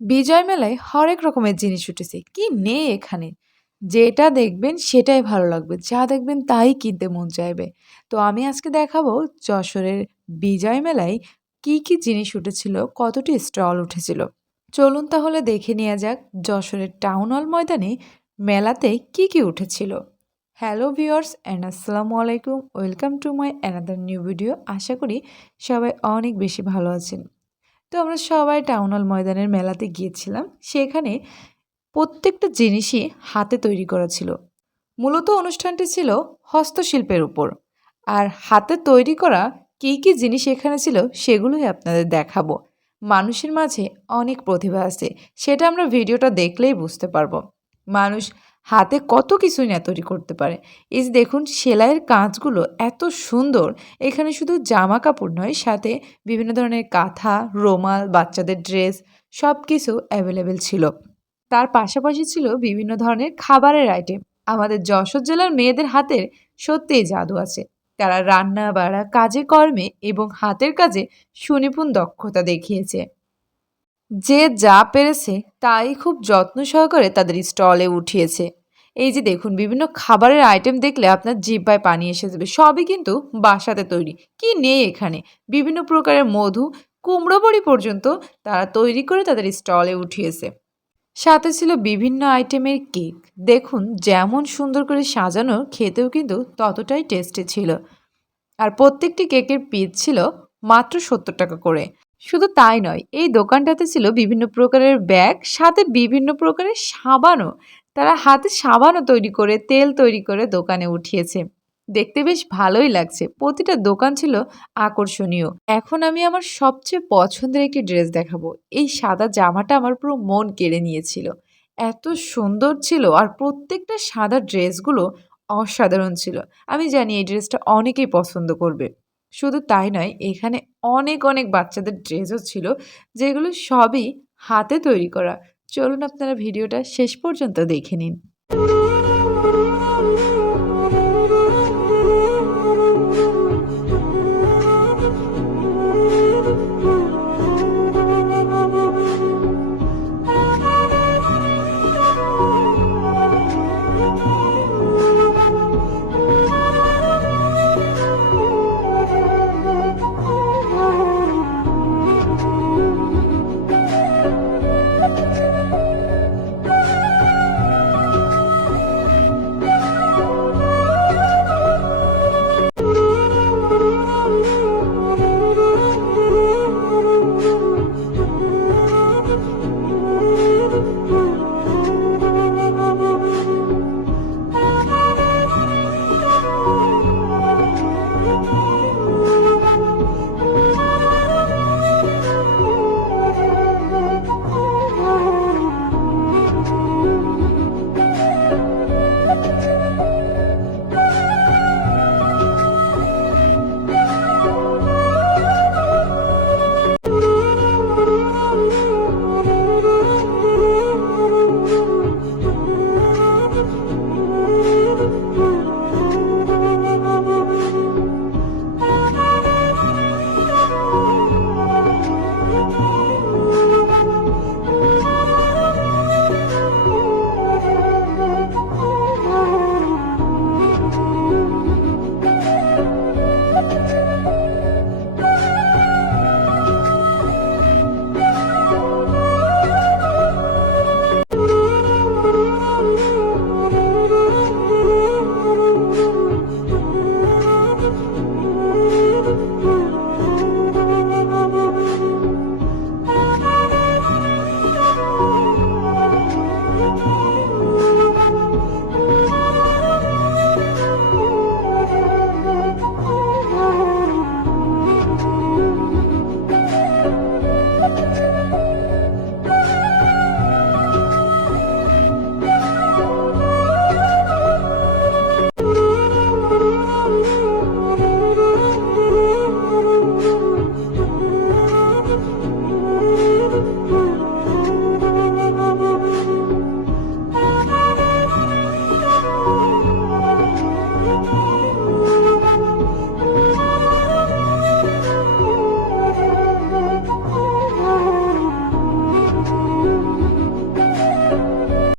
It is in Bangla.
বিজয় মেলায় হরেক রকমের জিনিস উঠেছে। কি নেই এখানে? যেটা দেখবেন সেটাই ভালো লাগবে, যা দেখবেন তাই কিনতে মন চাইবে। তো আমি আজকে দেখাবো যশোরের বিজয় মেলায় কি কি জিনিস উঠেছিল, কতটি স্টল উঠেছিল। চলুন তাহলে দেখে নেওয়া যাক যশোরের টাউন হল ময়দানে মেলাতে কি কি উঠেছিল। হ্যালো ভিউয়ার্স অ্যান্ড আসসালামু আলাইকুম, welcome to my another new video. আশা করি সবাই অনেক বেশি ভালো আছেন। তো আমরা সবাই টাউন হল ময়দানের মেলাতে গিয়েছিলাম। সেখানে প্রত্যেকটা জিনিসই হাতে তৈরি করা ছিল। মূলত অনুষ্ঠানটি ছিল হস্তশিল্পের উপর। আর হাতে তৈরি করা কী কী জিনিস এখানে ছিল সেগুলোই আপনাদের দেখাবো। মানুষের মাঝে অনেক প্রতিভা আছে, সেটা আমরা ভিডিওটা দেখলেই বুঝতে পারব। মানুষ হাতে কত কিছুই না তৈরি করতে পারে। এই যে দেখুন, সেলাইয়ের কাজগুলো এত সুন্দর। এখানে শুধু জামা কাপড় নয়, সাথে বিভিন্ন ধরনের কাঁথা, রোমাল, বাচ্চাদের ড্রেস সব কিছু অ্যাভেলেবেল ছিল। তার পাশাপাশি ছিল বিভিন্ন ধরনের খাবারের আইটেম আমাদের যশোর জেলার মেয়েদের হাতের সত্যিই জাদু আছে। তারা রান্না বাড়া কাজে কর্মে এবং হাতের কাজে সুনিপুণ দক্ষতা দেখিয়েছে। যে যা পেরেছে তাই খুব যত্ন সহকারে তাদের স্টলে উঠিয়েছে। এই যে দেখুন, বিভিন্ন খাবারের আইটেম দেখলে আপনার জিব্বায় পানি এসে যাবে। সবই কিন্তু বাসাতে তৈরি। কি নেই এখানে? বিভিন্ন প্রকারের মধু, কুমড়ো বড়ি পর্যন্ত তারা তৈরি করে তাদের স্টলে উঠিয়েছে। সাথে ছিল বিভিন্ন আইটেমের কেক। দেখুন, যেমন সুন্দর করে সাজানো, খেতেও কিন্তু ততটাই টেস্টি ছিল। আর প্রত্যেকটি কেকের পিস ছিল মাত্র সত্তর টাকা করে। শুধু তাই নয়, এই দোকানটাতে ছিল বিভিন্ন প্রকারের ব্যাগ, সাথে বিভিন্ন প্রকারের সাবানও। তারা হাতে সাবানও তৈরি করে, তেল তৈরি করে দোকানে উঠিয়েছে। দেখতে বেশ ভালোই লাগছে। প্রতিটা দোকান ছিল আকর্ষণীয়। এখন আমি আমার সবচেয়ে পছন্দের একটি ড্রেস দেখাবো। এই সাদা জামাটা আমার পুরো মন কেড়ে নিয়েছিল। এত সুন্দর ছিল আর প্রত্যেকটা সাদা ড্রেসগুলো অসাধারণ ছিল। আমি জানি এই ড্রেসটা অনেকেই পছন্দ করবে। শুধু তাই নয়, এখানে অনেক অনেক বাচ্চাদের ড্রেসও ছিল, যেগুলো সবই হাতে তৈরি করা। চলুন আপনারা ভিডিওটা শেষ পর্যন্ত দেখে নিন।